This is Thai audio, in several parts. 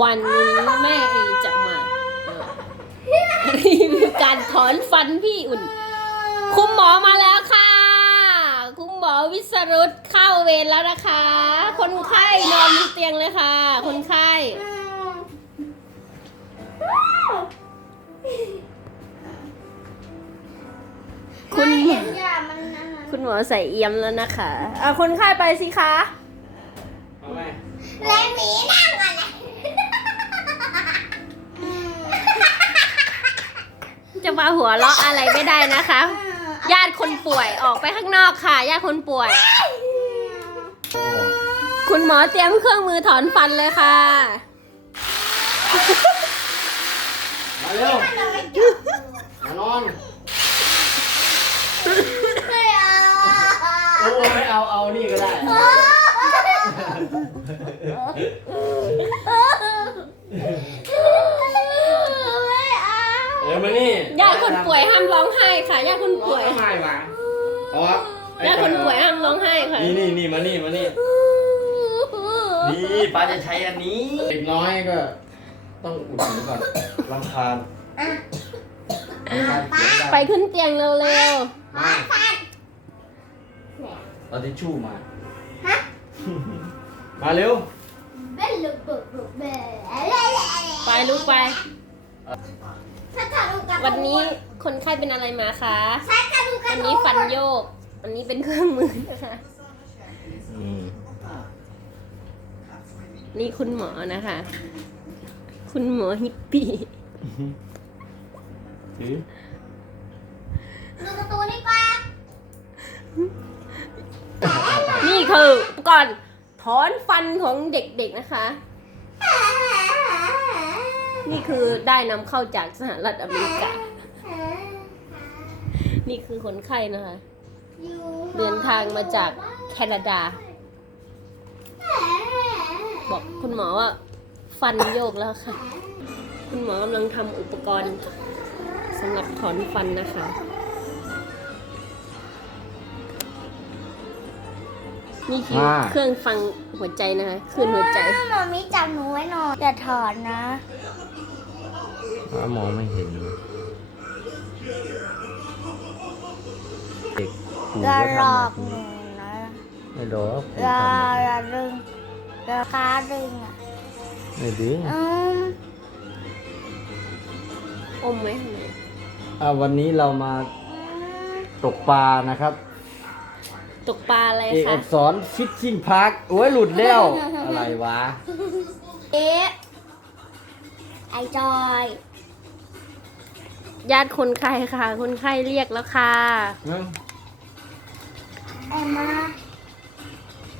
วันนี้แม่เอจะมาเออรีวิวการถอนฟันพี่อุ่น คุณหมอมาแล้วค่ะ คุณหมอวิสรุตเข้าเวรแล้วนะคะ คนไข้นอนบนเตียงเลยค่ะ คนไข้คุณเห็นอย่ามันนั่นน่ะคุณหมอใส่เอี่ยมแล้วนะคะอะคนไข้ไปสิคะเอาไหมแล้วหมีนั่ง จะมาหัวเราะอะไรไม่ได้นะคะ ญาติคนป่วยออกไปข้างนอกค่ะ ญาติคนป่วย คุณหมอเตรียมเครื่องมือถอนฟันเลยค่ะ มาเร็วมานอน ไม่เอา โอ้ไม่เอาเอานี่ก็ได้ ไม่เอา เออมานี่ ญาติ คนป่วยห้ามร้องไห้ค่ะญาติคนร้ป่วยองไห้มาอ๋อไอ้ญาติคนป่วยห้ามร้องไห้ค่ะ นี่นี่นี่มานี่มานี่นี่ป้าจะใช้อันนี้เด็กน้อยก็ ต้องอุดหูก่อนรำคาญรำคาญเสียงดังไปขึ้นเตียงเร็วมาเอาทิชชู่มาฮะมาเร็วเบลลุบุบุเบลๆไปลุกไปถ้าถ้าดูกับ วันนี้คนไข้เป็นอะไรมาคะใช่ถ้าดูกัวันนี้ฟันโยก วันนี้เป็นเครื่องมือนะคะอืมนี่คุณหมอนะคะ คุณหมอฮิปปี้ถือดูการ์ตูนดีกว่านี่คืออุปกรณ์ถอนฟันของเด็กๆนะคะ นี่คือได้นำเข้าจากสหรัฐอเมริกา นี่คือคนไข้นะคะ เดินทางมาจากแคนาดา บอกคุณหมอว่า ฟันโยกแล้วค่ะ คุณหมอกำลังทำอุปกรณ์สำหรับถอนฟันนะคะนี่คือเครื่องฟังหัวใจนะคะคลื่นหัวใจ หมอมีจับหนูไว้หน่อยอย่าถอนนะ ป้ามองไม่เห็น เด็กหูอย่าก็หลทำอกแบบหนูนี้นะไม่หลอกอย่าอย่าดึงอย่าค้าดึงอะไม่ดึงอืมอมไหมทำไมอะวันนี้เรามาตกปลานะครับ ตกปลาอะไรเอกคะอักษรฟิชชิ่งพาร์คโอ้ยหลุดแล้ว อะไรวะ เอ๊ะไอจอย ญาติคนไข้ค่ะ คนไข้เรียกแล้วค่ะมึงไอมา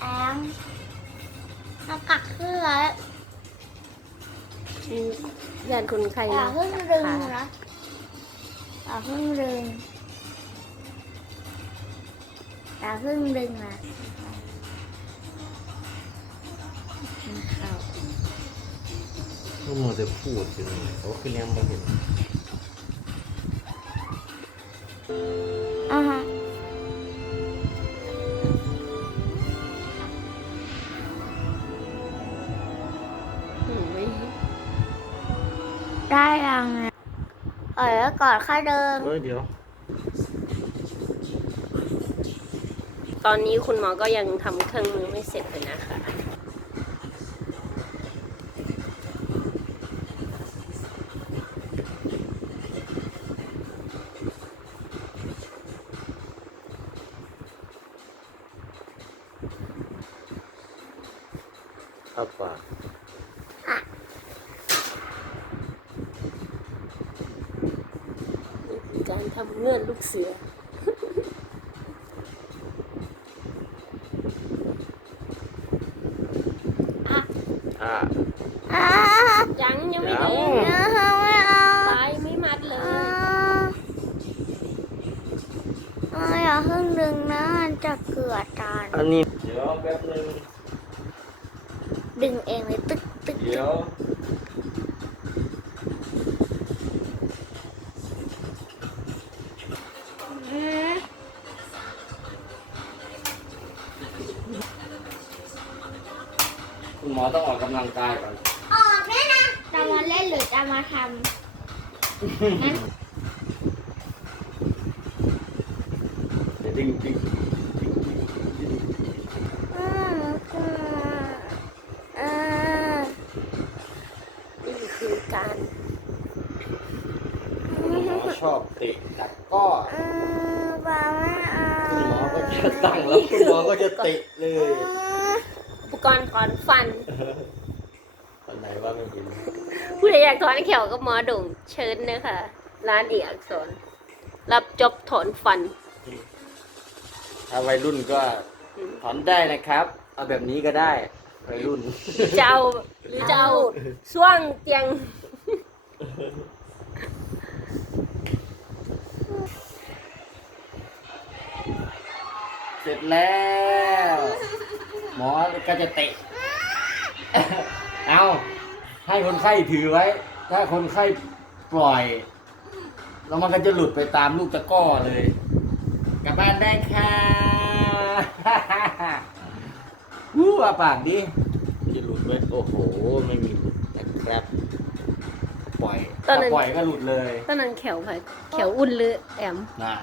แอมเอากักขึ้นแล้วญาติคนไข้อย่าเรียกเพิ่งดึงค่ะนะอย่าเพิ่งดึงอย่าเพิ่งดึงนะก็มัวแต่พูดอยู่นี่เขาคือยังไม่เห็น อ่าฮะอืมไม่ได้ยังไงเอ๋ยก่อนค่าเดิม เฮ้ยเดี๋ยว ตอนนี้คุณหมอก็ยังทำเครื่องมือไม่เสร็จเลยนะ อาปากนี่คือการทำเงื่อนลูกเสืออะอ่ายังยังไม่ยังดีไม่เอาไม่เอาตายไม่มัดเลอ่ายอ่าอย่าเพิ่งดึงนะมันจะเกิดการอันนี้เดี๋ยวแป๊บนึงดึงเองเลยตึกตึกเดี๋ยวอืมคุณหมอต้องออกกำลังกายก่อน ออกแน่จะมาเล่นหรือจะมาทำงั้นเดี๋ยวดึงดึงดึง คือการคุณหมอชอบเตะตะกร้ออืมบ้าไม่เอาคุณหมอก็จะตั้งแล้วคุณหมอก็จะเตะเลยอืมอุปกรณ์ถอนฟัน ตอนไหนว่าไม่เห็นผู้ใดอยากถอนแขวกับหมอดุ่งเชิญนะคะร้านเอกอักษร รับจบถอนฟัน ถ้าวัยรุ่นก็ถอนได้นะครับ เอาแบบนี้ก็ได้ วัยรุ่นเจ้าหรือเจ้าช่วงเตียงเสร็จแล้ว หมอก็จะเตะ เอาให้คนไข้ถือไว้ ถ้าคนไข้ปล่อย แล้วมันก็จะหลุดไปตามลูกตะกร้อเลย กลับบ้านได้ค่ะ วู้าปากดิจะหลุดไว้โอ้โห ไม่มีหลุดนะครับ ปล่อยตอนนั้ถ้านปล่อยก็หลุดเลยตอนนั้นแขวไผแขวอุ่นหรือแอม นะ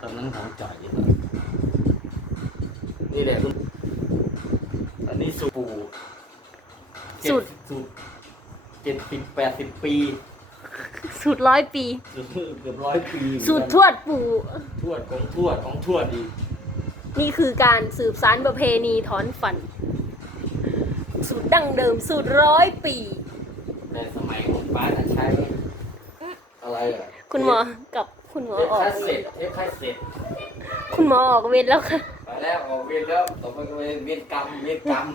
ตอนนั้นของจ่ายดีกว่านี่แหละคุณอันนี้สูตรสูตร สูตรเจ็ดสิบแปดสิบปีสูตรร้อยปี สูตรเกือบร้อยปีสูตรทวดปู่ทวดของทวดของทวดอีก นี่คือการสืบสานประเพณีถอนฟัน สูตรดั้งเดิมสูตรร้อยปี ในสมัยของป้าจะใช้อะไรอะคุณหมอกับคุณหมอเทปออกคาสเซ็ตเทปคาสเซ็ตคุณหมอออกเวรแล้วค่ะ ไปแล้วออกเวียนแล้วต่อไปก็เป็นเวียนกรรมเวียนกรรม